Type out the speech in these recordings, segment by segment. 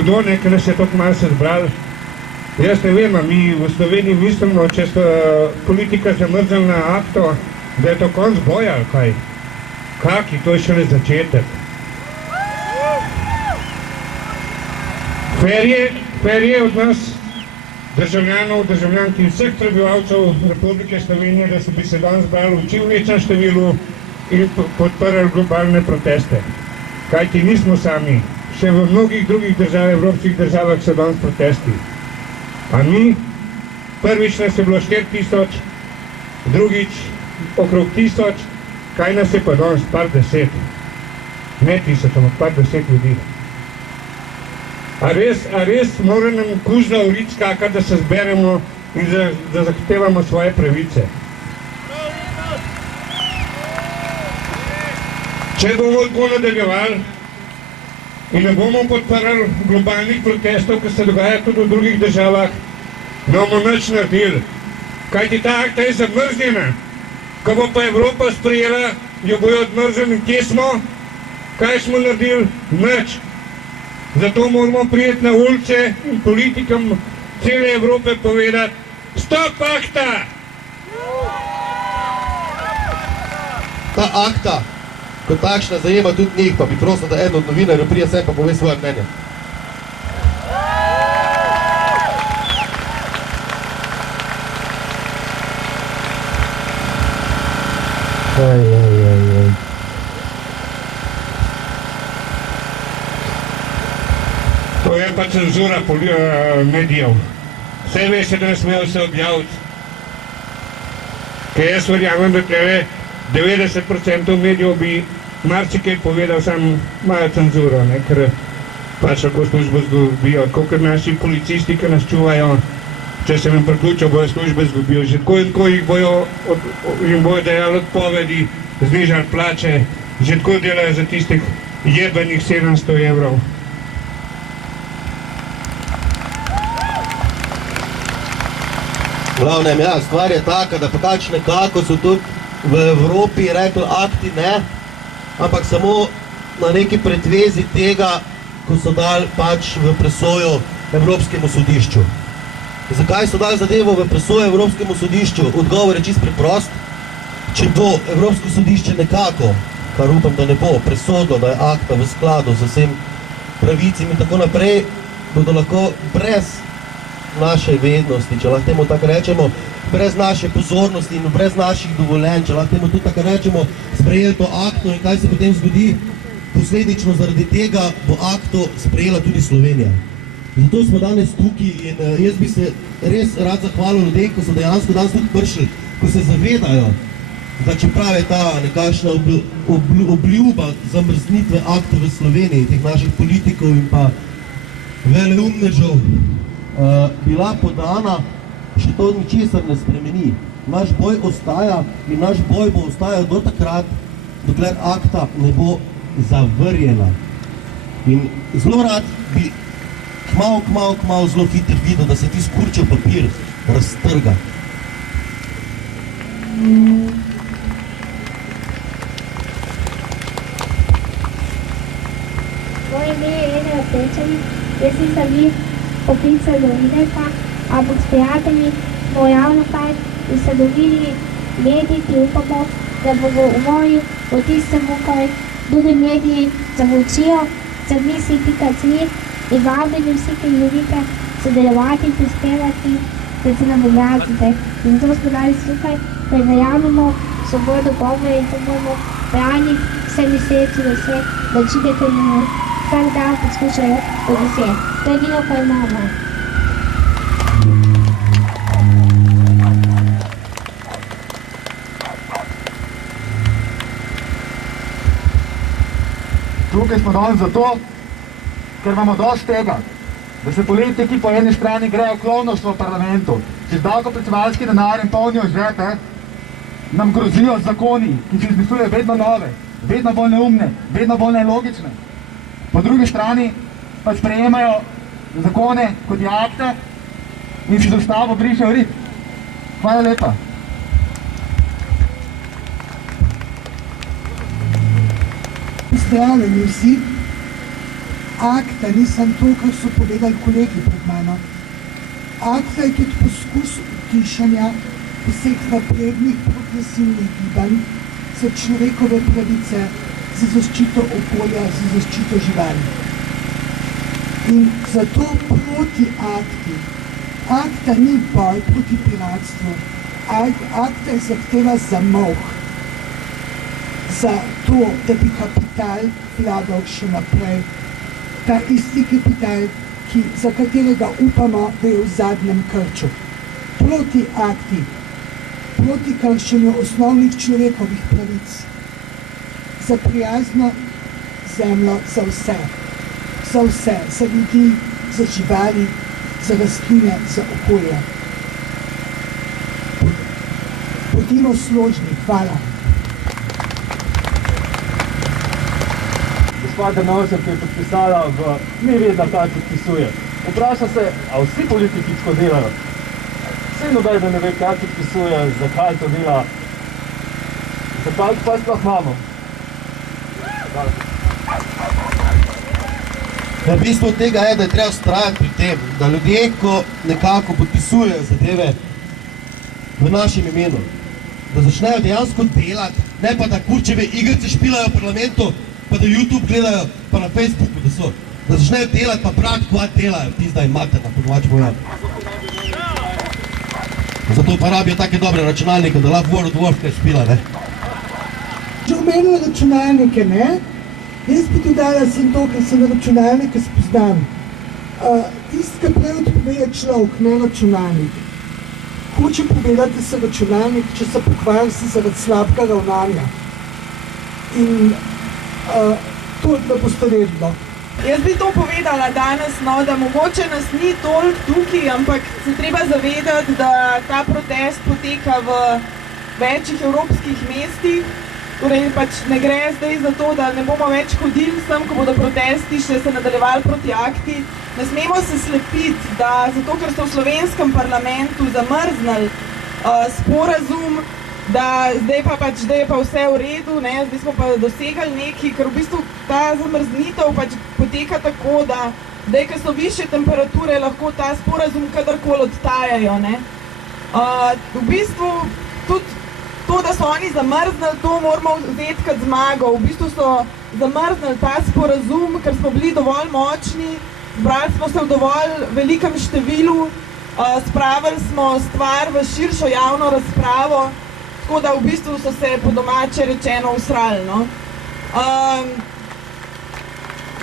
Hudo, ker nas je tako malo se zbrali. Jaz ne vem, mi v Sloveniji mislimo, če sta politika zamrznila akto, da je to konc boja ali kaj. Kaki, to je šele začetek. Fer je od nas, državljanov, državljank in vseh prebivalcev Republike Slovenije, da se bi se danes zbrali v čim večjem številu in podprli globalne proteste. Kajti nismo sami. Še v mnogih drugih evropskih državah so danes protesti. A mi, prvič nas je bilo 4000, drugič okrog 1000, kaj nas je pa danes? Par 10. Ne 1000, ampak par 10 ljudi. A res mora nam kužna ulic skakati, da se zberemo in da zahtevamo svoje pravice? Če bomo tako nadaljevali in ne bomo podprli globalnih protestov, ki se dogaja tudi v drugih državah, ne bomo nič naredili. Kajti ta akta je zamrznjena. Ko bo pa Evropa sprejela, jo bojo odmrznili. Kje smo? Kaj smo naredili? Nič. Zato moramo prijeti na ulice in politikom cele Evrope povedati: stop akta! Ta akta kot takšna zajema tudi njih, pa bi prosil, da eden od novinarjev prije sem pa pove svoje mnenje. To je pa cenzura medijev. Vse veste, da ne smejo se objaviti. Ker jaz verjamem, da tele 90% medijev bi marsikaj povedal, sam imajo cenzuro, ker pač lahko službo zgubijo, kakor naši policisti, ki nas čuvajo, če se jim priključijo, bojo službe zgubijo. Že tako in tako jim bojo dejali odpovedi, znižali plače, že tako delajo za tistih jebenih 700 evrov. Glavnem, ja, stvar je taka, da pa pač nekako so tudi v Evropi rekli akti ne, ampak samo na neki pretvezi tega, ko so dali pač v presojo Evropskemu sodišču. Zakaj so dali zadevo v presojo Evropskemu sodišču? Odgovor je čisto preprost. Če bo Evropsko sodišče nekako, kar upam, da ne bo, presodilo, da je akta v skladu z vsem pravicami in tako naprej, bodo lahko brez naše vednosti, če lahko temu tako rečemo, brez naše pozornosti in brez naših dovoljenj, če lahko temu tudi tako rečemo, sprejeli to akto in kaj se potem zgodi? Posledično zaradi tega bo akto sprejela tudi Slovenija. Zato smo danes tukaj in jaz bi se res rad zahvalil ljudem, ko so dejansko danes tudi prišli, ko se zavedajo, da čeprav je ta nekakšna obljuba zamrznitve akta v Sloveniji, teh naših politikov in pa veleumnežev, bila podana, še to ničesar ne spremeni. Naš boj ostaja in naš boj bo ostajal do takrat, dokler akta ne bo zavrjena. In zelo rad bi kmalu zelo hiter videl, da se ti skurčev papir raztrga. Moje ime je Elena Pečević, jaz nisem vi poklical novinarka, ampak s prijatelji smo javno kaj ustanovili medij, ki upamo, da bomo v moji otisnemo kaj drugi mediji zamolčijo, zamisli.si in vabljeni vsi, ki želite sodelovati in prispevati, da se nam obrazite. In to smo dali tukaj, ker verjamemo svobodo govora in to bomo braniti vsemi sredstvi za vse, da čitete in vsak dan poskušajo od vse. To je edino, kar imamo. Tukaj smo danes zato, ker imamo dosti tega, da se politiki po eni strani grejo klovnoštvo v parlamentu, če z davkoplačevalski denar in polnijo žepe, nam grozijo zakoni, ki se izmislujejo vedno nove, vedno bolj neumne, vedno bolj nelogične. Po drugi strani pa sprejemajo zakone kot je akta in si z ustavo brišejo rit. Hvala lepa. Prijavljeni vsi, akta ni samo to, kar so povedali kolegi pred mano. Akta je tudi poskus utišanja vseh naprednih progresivnih gibanj za človekove pravice, za zaščito okolja, za zaščito živali. In zato proti akti. Akta ni boj proti piratstvu. Akta je zahteva za molk. Za to, da bi kapital vladal še naprej. Ta isti kapital, za katerega upamo, da je v zadnjem krču. Proti akti, proti kršenju osnovnih človekovih pravic. Za prijazno zemljo za vse. Za vse, za ljudi, za živali, za rastline, za okolje. Bodimo složni, hvala. Gospa Drnovšek je podpisala ni vedno, kaj podpisuje. Vpraša se, a vsi politiki tako delajo? Vse nobej, da ne ve, kaj podpisuje, zakaj to dela, zakaj pa sploh imamo. V bistvu tega je, da je treba vztrajati pri tem, da ljudje, ko nekako podpisujejo zadeve v našem imenu, da začnejo dejansko delati, ne pa da kurčeve igrice špilajo v parlamentu, pa da YouTube gledajo, pa na Facebooku, da začnejo delati, pa brati, kaj delajo, pizda in materna, ponovač moja. Zato pa rabijo take dobre računalnike, da lahko World of Warcraft špila, ne? Že omenil računalnike, ne? Jaz bi tudi dala sem to, ker se na računalnike spoznam. Tisti, ki prej odpoveje človek, ne računalnik. Hoče povedati, da se računalnik, če se pokvari, se zaradi slabega ravnanja. In to je boste vedno. Jaz bi to povedala danes, no, da mogoče nas ni toliko tukaj, ampak se treba zavedati, da ta protest poteka v večjih evropskih mestih. Torej pač ne gre zdaj za to, da ne bomo več hodili sem, ko bodo protesti še se nadaljevali proti akti. Ne smemo se slepiti, da zato, ker so v slovenskem parlamentu zamrznili sporazum, da zdaj je pa vse v redu, ne, zdaj smo pa dosegali nekaj, ker v bistvu ta zamrznitev pač poteka tako, da zdaj, ker so višje temperature, lahko ta sporazum kadarkoli odtajajo, ne. V bistvu tudi to, da so oni zamrznili, to moramo vzeti kot zmago. V bistvu so zamrznili ta sporazum, ker smo bili dovolj močni, zbrali smo se v dovolj velikem številu, spravili smo stvar v širšo javno razpravo, tako da v bistvu so se po domače rečeno usrali, no.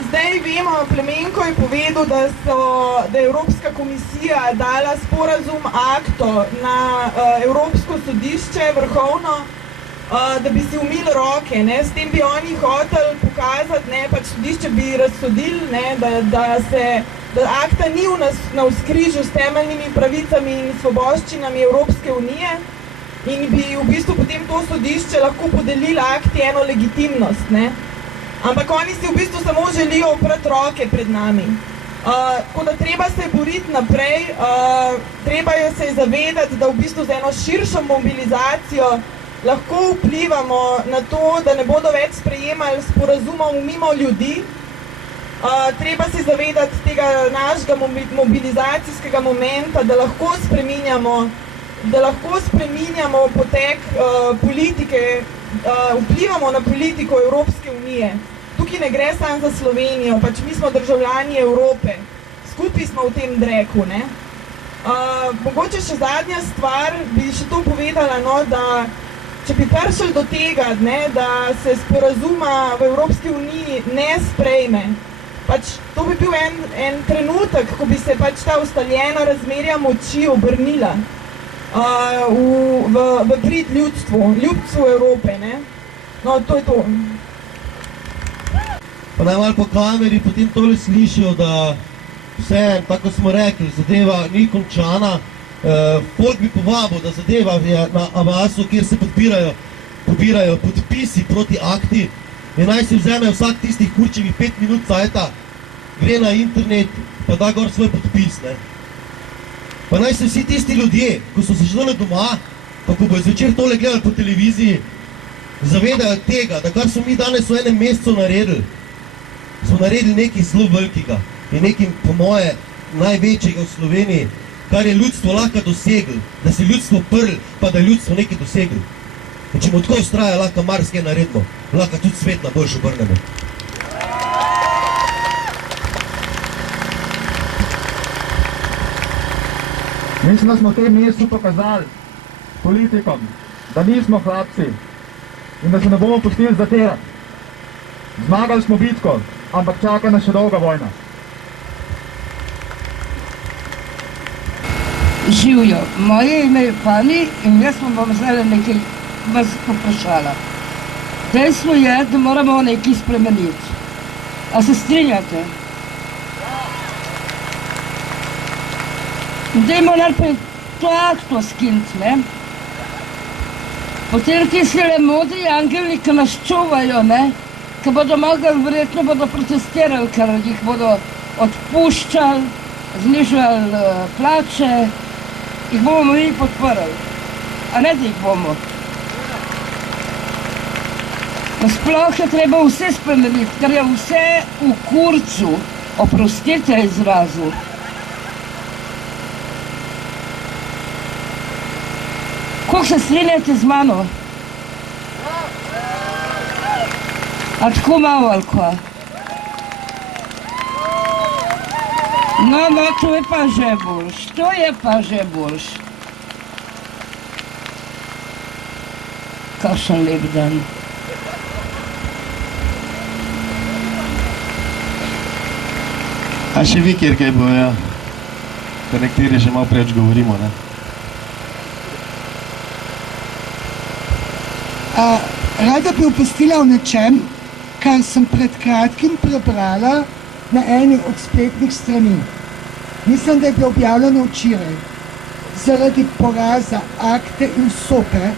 Zdaj vemo, Plemenko je povedal, da je Evropska komisija dala sporazum akto na Evropsko sodišče vrhovno, da bi si umili roke, ne, s tem bi oni hoteli pokazati, ne, pač sodišče bi razsodili, ne, da akta ni na vzkrižju s temeljnimi pravicami in svoboščinami Evropske unije in bi v bistvu potem to sodišče lahko podelilo akti eno legitimnost, ne. Ampak oni si v bistvu samo želijo oprati roke pred nami. Tako da treba se boriti naprej, treba je se zavedati, da v bistvu z eno širšo mobilizacijo lahko vplivamo na to, da ne bodo več sprejemali sporazumov mimo ljudi. Treba se zavedati tega našega mobilizacijskega momenta, da lahko spreminjamo potek politike, vplivamo na politiko Evropske unije. Tukaj ne gre samo za Slovenijo, pač mi smo državljani Evrope. Skupaj smo v tem dreku, ne. Mogoče še zadnja stvar, bi še to povedala, no, da če bi prišli do tega, ne, da se sporazuma v Evropski uniji ne sprejme, pač to bi bil en trenutek, ko bi se pač ta ustaljena razmerja moči obrnila v prid ljudstvu Evrope, ne. No, to je to. Pa naj malo po kameri potem tole slišijo, da vse, tako smo rekli, zadeva ni končana. Folk bi povabil, da zadeva je na Avasu, kjer se pobirajo podpisi proti akti in naj si vzeme vsak tistih kurčevih 5 minut cajta, gre na internet pa da gor svoj podpis, ne. Pa naj se vsi tisti ljudje, ko so se že doma, pa ko bojo zvečer tole gledali po televiziji, zavedajo tega, da kar smo mi danes v enem mesecu naredili, smo smo naredili nekaj zelo velikega in nekaj, po moje, največjega v Sloveniji, kar je ljudstvo lahko doseglo, da se ljudstvo prl, pa da ljudstvo nekaj doseglo. In če mu tako ustraja, lahko marsikaj naredimo, lahko tudi svet na boljše obrnemo. Mislim, da smo v tem mestu pokazali politikom, da nismo hlapci in da se ne bomo pustili zaterati. Zmagali smo bitko, ampak čaka nas še dolga vojna. Živijo. Moje ime je Pani in jaz vam bom zdaj nekaj vas poprašala. Dejstvo je, da moramo nekaj spremeniti. A se strinjate? Dajmo najprej to akto skiniti, ne? Potem tistele modri angeli, ki nas čuvajo, ne? Ki bodo mogli, verjetno bodo protestirali, ker jih bodo odpuščali, znižali plače, jih bomo mi podprli. A ne, da jih bomo. Sploh je treba vse spremeniti, ker je vse v kurcu, oprostite izrazu. Kako se strinjate z mano? A tako malo ali kva? No, to je pa že boljš, to je pa že boljš. Kakšen lep dan. A še vi, kjer kaj bojo, ker nekateri že malo preč govorimo, ne? Rada bi opustila v nečem, kar sem pred kratkim prebrala na eni od spletnih strani. Mislim, da je bilo objavljeno včeraj. Zaradi poraza Akte in Sope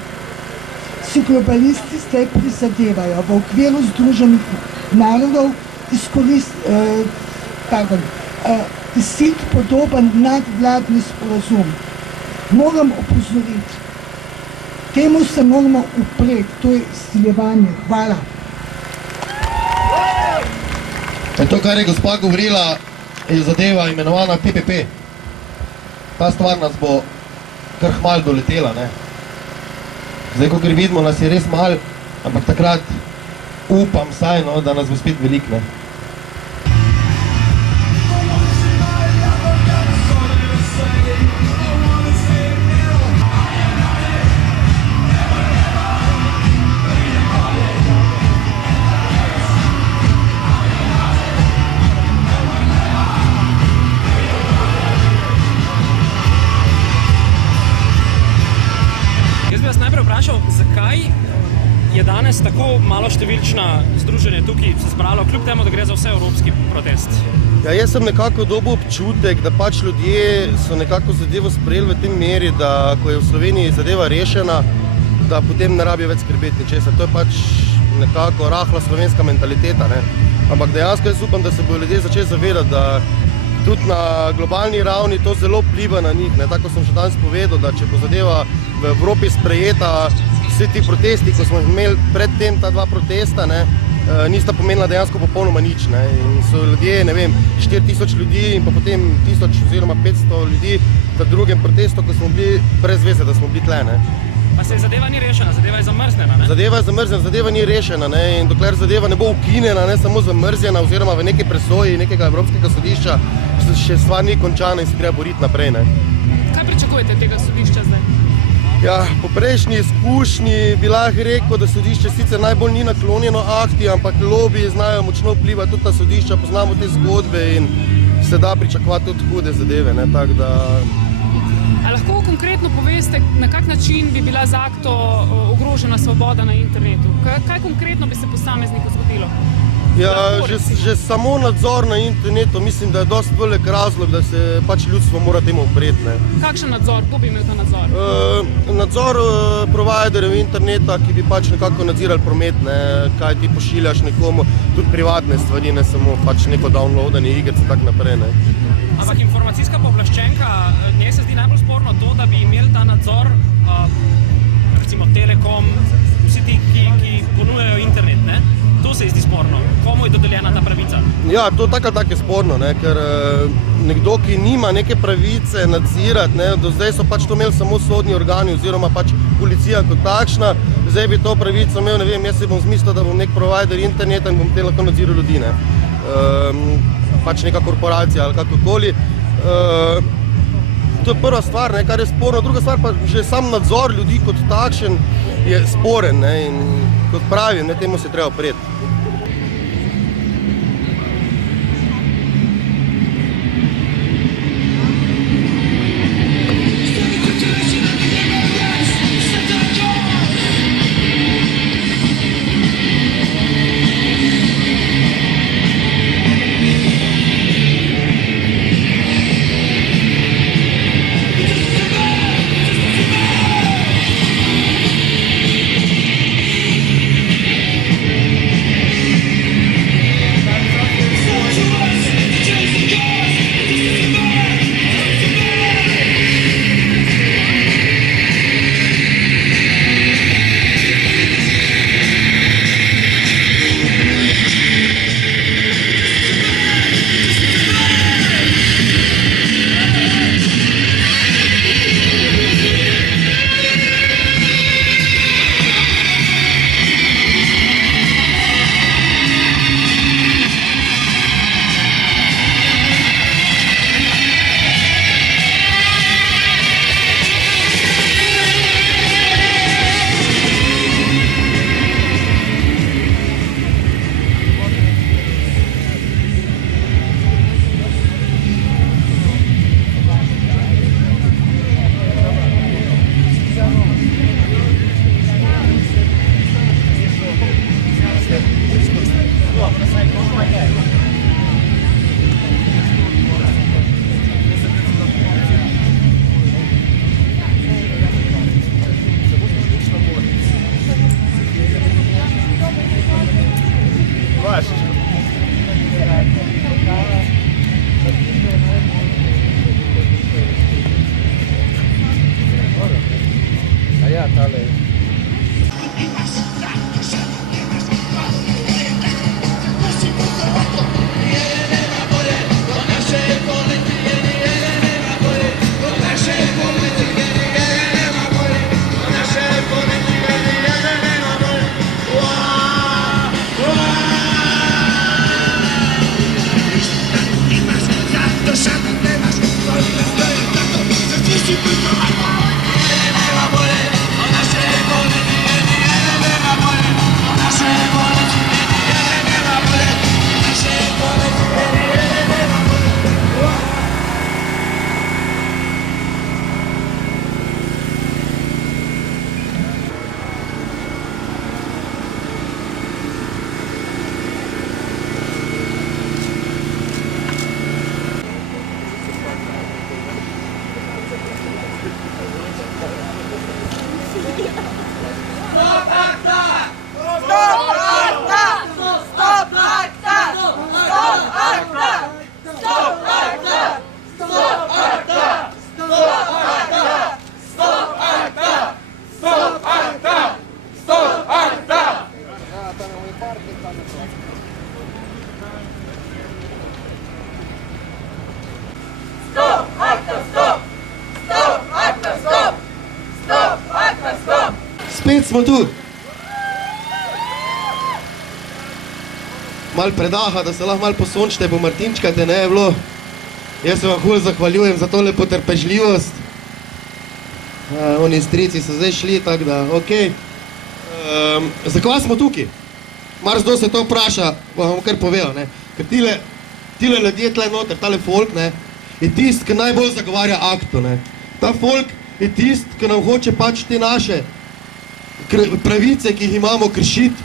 si globalisti zdaj prizadevajo v okviru Združenih narodov izsiliti podoben nadvladni sporazum. Moram opozoriti, temu se moramo upreti, to je izsiljevanje. Hvala. To, kar je gospa govorila, je zadeva imenovana PPP. Ta stvar nas bo kar hmal doletela, ne? Zdaj, ko vidimo, nas je res mal, ampak takrat upam saj, no, da nas bo spet velik, ne? Zakaj je danes tako maloštevilčna združenje tukaj se zbralo, kljub temu, da gre za vse evropski protest? Ja, jaz sem nekako dobil občutek, da pač ljudje so nekako zadevo sprejeli v tem meri, da ko je v Sloveniji zadeva rešena, da potem ne rabijo več skrbeti ničesar. To je pač nekako rahla slovenska mentaliteta, ne? Ampak dejansko jaz upam, da se bodo ljudje začeli zavedati, da tudi na globalni ravni to zelo vpliva na njih, ne? Tako sem še danes povedal, da če bo zadeva v Evropi sprejeta, vsi ti protesti, ko smo imeli predtem ta dva protesta, ne, nista pomenila dejansko popolnoma nič, ne, in so ljudje, ne vem, 4000 ljudi in pa potem 1000 oziroma 500 ljudi v drugem protestu, ko smo bili brez veze, da smo bili tle, ne. Pa se zadeva ni rešena, zadeva je zamrznjena, ne? Zadeva je zamrznjena, zadeva ni rešena, ne, in dokler zadeva ne bo ukinjena, ne samo zamrznjena oziroma v neki presoji nekega evropskega sodišča, še stvar ni končana in se treba boriti naprej, ne. Kaj pričakujete tega sodišča zdaj? Ja, po prejšnji izkušnji bi lahko rekel, da sodišče sicer najbolj ni naklonjeno akti, ampak lobiji znajo močno vplivati tudi na sodišča, poznamo te zgodbe in se da pričakovati tudi hude zadeve, ne, tako da... A lahko konkretno poveste, na kak način bi bila z akto ogrožena svoboda na internetu? Kaj konkretno bi se posamezniku zgodilo? Ja, že samo nadzor na internetu, mislim, da je dosti velik razlog, da se pač ljudstvo mora temu upreti, ne. Kakšen nadzor? Kdo bi imel ta nadzor? Nadzor providerjev interneta, ki bi pač nekako nadzirali promet, ne, kaj ti pošiljaš nekomu, tudi privatne stvari, ne samo pač neko downloadanje igric in tako naprej, ne. Ampak informacijska pooblaščenka, njej se zdi najbolj sporno to, da bi imeli ta nadzor, recimo Telekom, vsi ti, ki ponujajo internet, ne? To se zdi sporno. Komu je dodeljena ta pravica? Ja, to tako je sporno, ne, ker nekdo, ki nima neke pravice nadzirati, ne, do zdaj so pač to imeli samo sodni organi oziroma pač policija kot takšna, zdaj bi to pravico imel, ne vem, jaz si bom zmislil, da bom nek provider interneta in bom te lahko nadziral ljudi, ne. Pač neka korporacija ali kakokoli. To je prva stvar, ne, kar je sporno, druga stvar pa že sam nadzor ljudi kot takšen je sporen, ne, in kot pravim, ne, temu se treba opreti. Spet smo tu. Mal predaha, da se lahko malo posončite, bo Martinčkate, ne je bilo. Jaz se vam hul zahvaljujem za tole potrpežljivost. Oni strici so zdaj šli, tako da, okej. Zakaj smo tukaj? Marsikdo se to vpraša, bom kar povedal, ne. Ker tile ljudje tle noter, tale folk, ne, je tist, ki najbolj zagovarja akto, ne. Ta folk je tist, ki nam hoče pač te naše pravice, ki jih imamo, kršiti,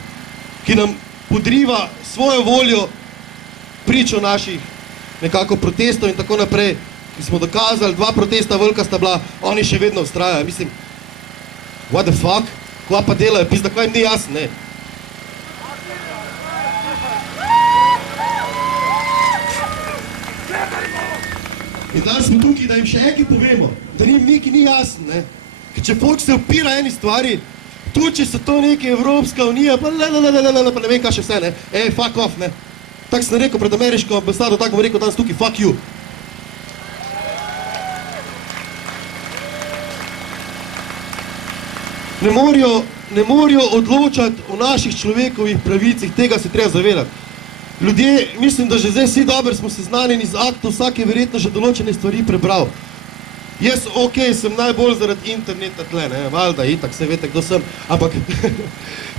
ki nam podriva svojo voljo pričo naših nekako protestov in tako naprej, ki smo dokazali, 2 protesta velika sta bila, oni še vedno vztrajajo, mislim, what the fuck, kva pa delajo, pizda, kva jim ni jasno, ne. In danes smo tukaj, da jim še nekaj povemo, da njim nekaj ni jasno, ne. Ker če folk se opira eni stvari, Tu, če so to neke Evropska unija, pa ne vem, kaj še vse, ne. Fuck off, ne. Tako sem rekel pred ameriško ambasado, tako bom rekel danes tukaj, fuck you. Ne morajo odločati o naših človekovih pravicih, tega se treba zavedati. Ljudje, mislim, da že zdaj vsi dobro smo seznanjeni z aktom, vsak je verjetno že določene stvari prebral. Jaz, sem najbolj zaradi interneta tle, ne, valjda, itak, se veste, kdo sem, ampak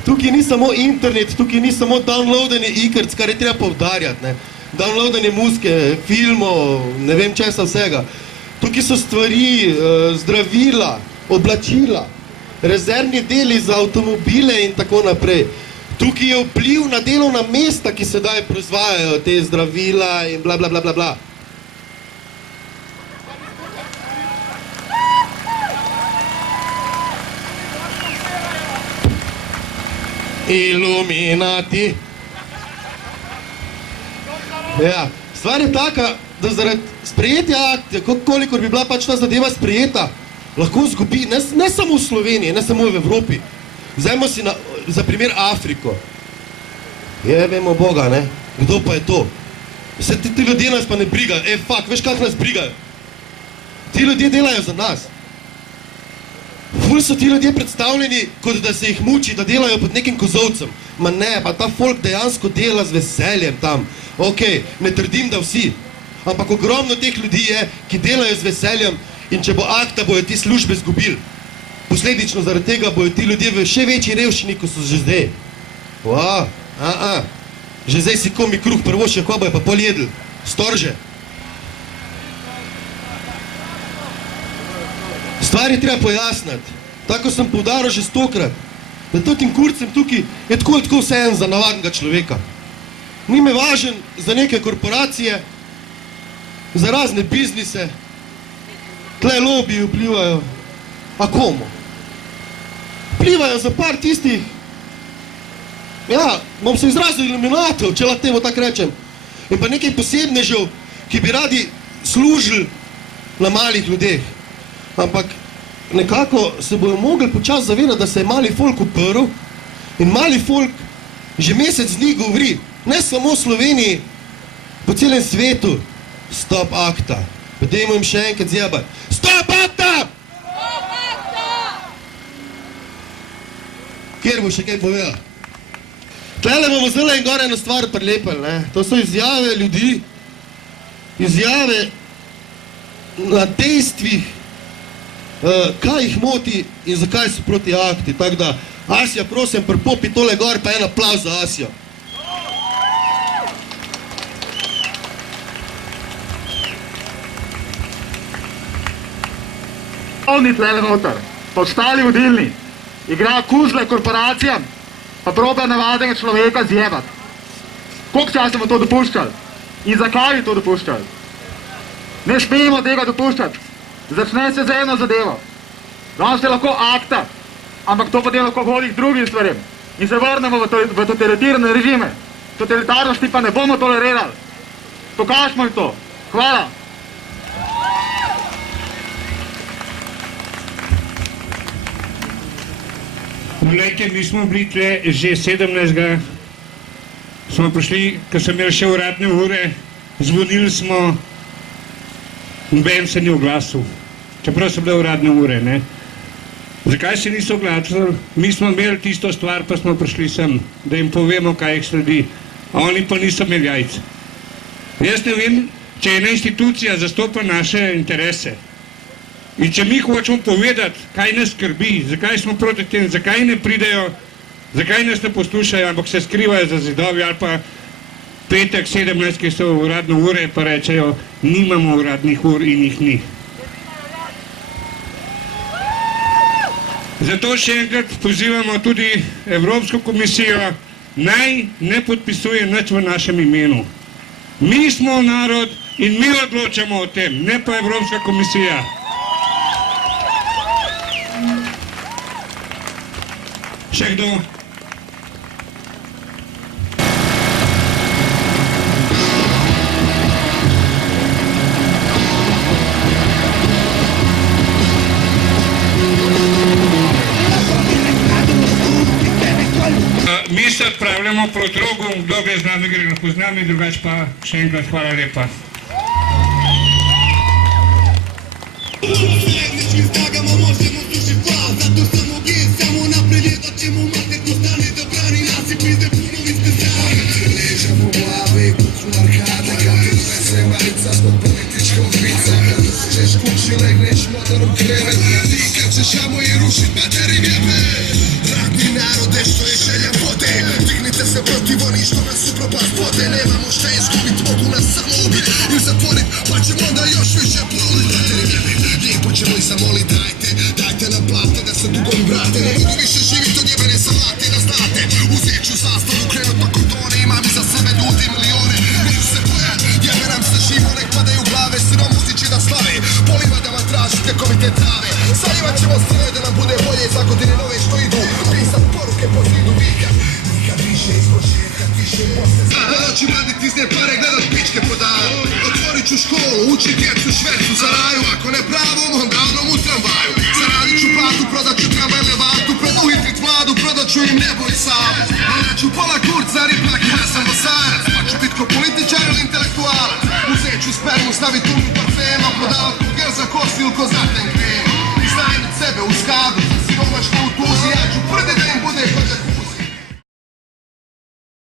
tukaj ni samo internet, tukaj ni samo downloadanje igrc, kar je treba poudarjati, ne. Downloadanje muzike, filmov, ne vem česa vsega. Tukaj so stvari, zdravila, oblačila, rezervni deli za avtomobile in tako naprej. Tukaj je vpliv na delovna mesta, ki sedaj proizvajajo te zdravila in bla, bla, bla, bla, bla. Iluminati. Ja, stvar je taka, da zaradi sprejetja akta, kolikor bi bila pač ta zadeva sprejeta, lahko zgubi, ne samo v Sloveniji, ne samo v Evropi. Vzajmo si za primer Afriko. Vemo Boga, ne? Kdo pa je to? Vse ti ljudje nas pa ne brigajo. Fuck, veš kak nas brigajo? Ti ljudje delajo za nas. Ful so ti ljudje predstavljeni, kot da se jih muči, da delajo pod nekim kozovcem. Ma ne, pa ta folk dejansko dela z veseljem tam. Ne trdim, da vsi. Ampak ogromno teh ljudi je, ki delajo z veseljem in če bo akta, bojo ti službe zgubili. Posledično zaradi tega bojo ti ljudje v še večji revščini, kot so že zdaj. Že zdaj si komi kruh prvošijo, ko bojo pa pol jedli. Storže. Stvar je treba pojasniti. Tako sem poudaril že 100-krat. Da totim kurcem tukaj je tako vseeno za navadnega človeka. Ni me važen za neke korporacije, za razne biznise. Tle lobiji vplivajo. A komu? Vplivajo za par tistih, bom se izrazil iluminatov, če lahko temu tako rečem. In pa nekaj posebnežev, ki bi radi služili na malih ljudeh. Ampak nekako se bojo mogli počasi zavedati, da se je mali folk uprl in mali folk že mesec dni govori, ne samo v Sloveniji, po celem svetu, stop akta. Pa dajmo jim še enkrat zjebati. Stop akta! Kjer bo še kaj povedal? Tlele bomo zdaj in gore eno stvar prilepili, ne. To so izjave ljudi, izjave na dejstvih, kaj jih moti in zakaj so proti akti. Tako da, Asja, prosim, pripopi tole gor, pa en aplavz za Asjo. Oni tlele noter, pa ostali vodilni, igrajo kuzle korporacijam, pa probajo navadnega človeka zjebati. Koliko časa bomo to dopuščali? In zakaj bi to dopuščali? Ne smemo tega dopuščati. Začne se z eno zadevo. Danes je lahko akta, ampak to potem lahko vodi k drugim stvarem. In se vrnemo v totalitarne režime. Totalitarnosti pa ne bomo tolerirali. Pokažimo jim to. Hvala. Glejte, mi smo bili tle že 17. Smo prišli, ko sem imel še uradne ure, zvonili smo, noben se ni oglasil, čeprav so bile uradne ure, ne. Zakaj se niso oglasili? Mi smo imeli tisto stvar, pa smo prišli sem, da jim povemo, kaj jih sledi, a oni pa niso imeli jajc. Jaz ne vem, če ena institucija zastopa naše interese in če mi hočemo povedati, kaj nas skrbi, zakaj smo proti tem, zakaj ne pridejo, zakaj nas ne poslušajo, ampak se skrivajo za zidovi ali pa petek 17, ki so uradne ure, pa rečejo, nimamo uradnih ur in jih ni. Zato še enkrat pozivamo tudi Evropsko komisijo, naj ne podpisuje nič v našem imenu. Mi smo narod in mi odločamo o tem, ne pa Evropska komisija. Še kdo? peljemo proti rogu, kdo ga je z nami, gre lahko z nami, drugače pa še enkrat hvala lepa. Zajedničkim snagama možemo sušit pal, zato samo gen, samo napred jedva ćemo mater ko stane da brani nas i pizde punovi specijalni. Ležamo glave i kuću arkade, kad ti sve marica zbog političkog vica. Kad usjećeš kući, legneš motorom krevet, ti kad ćeš amo i rušit materi vjeme. Ratni narode što je želja vode, dignite se protiv oni što nas u propast vode. Nemamo šta izgubit, mogu nas samo ubit i zatvorit, pa ćemo onda još više plovit. Lijepo ćemo i zamolit, dajte nam plate da se dugovi vrate. Ne mogu više živit od jebene salate, da znate. Uzet ću zastavu, krenut na kordone, imam iza sebe ljudi milione. Neću se bojat, jebe nam se živo, nek padaju glave, siromuzi će da slave. Poliva da vam tražite komite trave, saljivat ćemo strane da nam bude bolje iz godine nove što idu. Pisat poruke po zidu vikad, nikad više iz početka, tiše posle. Noći mladit izne pare, gledat pičke prodaju. Otvorit ću školu, učit djecu švercu za raju. Ako ne pravom, onda onom u tramvaju. Zaradit ću platu, prodat ću tramvaj levatu. Uhitrit mladu, prodat ću im nebo i savu. Prodat ću pola kurca, ripak, ja sam bosarac. Pa ću bit ko političar ili intelektualac. Uzet ću spermu, stavit u parfema, prodavat gel za kosu ili ko za